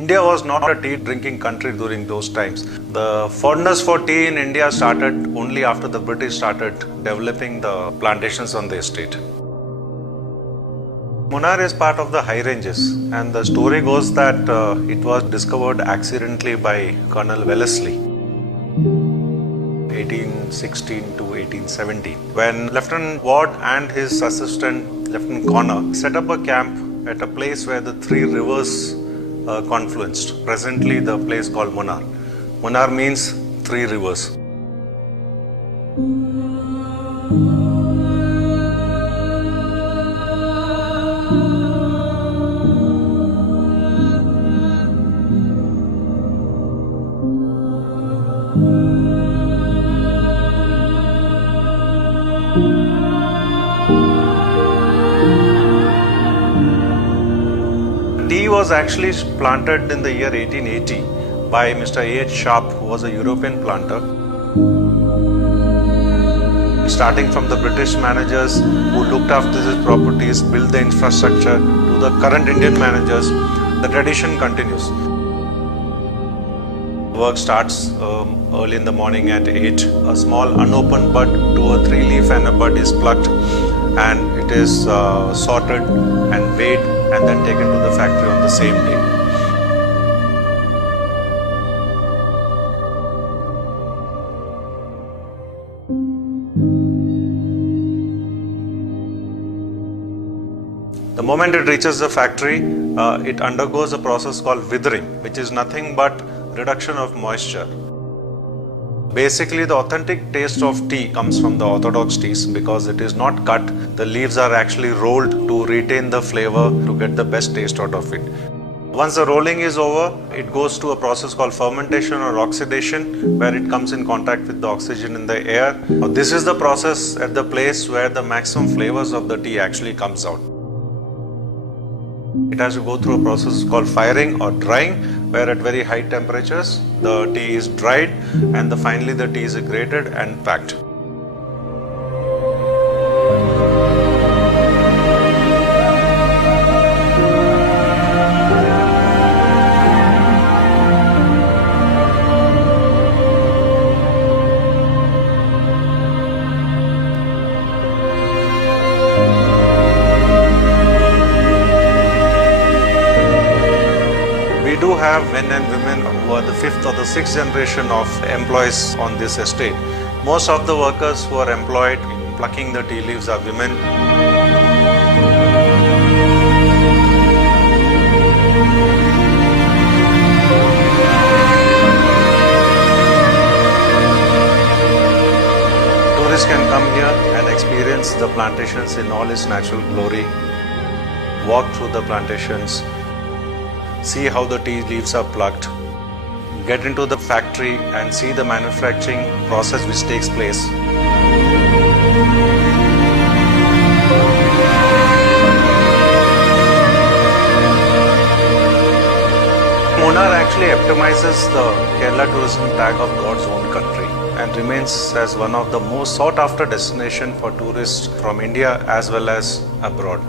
India was not a tea drinking country during those times. The fondness for tea in India started only after the British started developing the plantations on the estate. Munnar is part of the high ranges, and the story goes that it was discovered accidentally by Colonel Wellesley, 1816 to 1817, when Lieutenant Ward and his assistant Lieutenant Connor set up a camp at a place where the three rivers confluenced. Presently the place called Munnar. Munnar means three rivers. Tea was actually planted in the year 1880 by Mr. A.H. Sharp, who was a European planter. Starting from the British managers who looked after these properties, built the infrastructure, to the current Indian managers, the tradition continues. Work starts early in the morning at 8. A small unopened bud to a 3-leaf and a bud is plucked, and it is sorted and weighed and then taken to the factory on the same day. The moment it reaches the factory, it undergoes a process called withering, which is nothing but reduction of moisture. Basically, the authentic taste of tea comes from the orthodox teas because it is not cut. The leaves are actually rolled to retain the flavor, to get the best taste out of it. Once the rolling is over, it goes to a process called fermentation or oxidation, where it comes in contact with the oxygen in the air. Now, this is the process at the place where the maximum flavors of the tea actually comes out. It has to go through a process called firing or drying, where at very high temperatures the tea is dried and finally the tea is grated and packed. We do have men and women who are the 5th or the 6th generation of employees on this estate. Most of the workers who are employed in plucking the tea leaves are women. Tourists can come here and experience the plantations in all its natural glory, walk through the plantations, see how the tea leaves are plucked, get into the factory and see the manufacturing process which takes place. Munnar actually epitomizes the Kerala tourism tag of God's own country and remains as one of the most sought after destinations for tourists from India as well as abroad.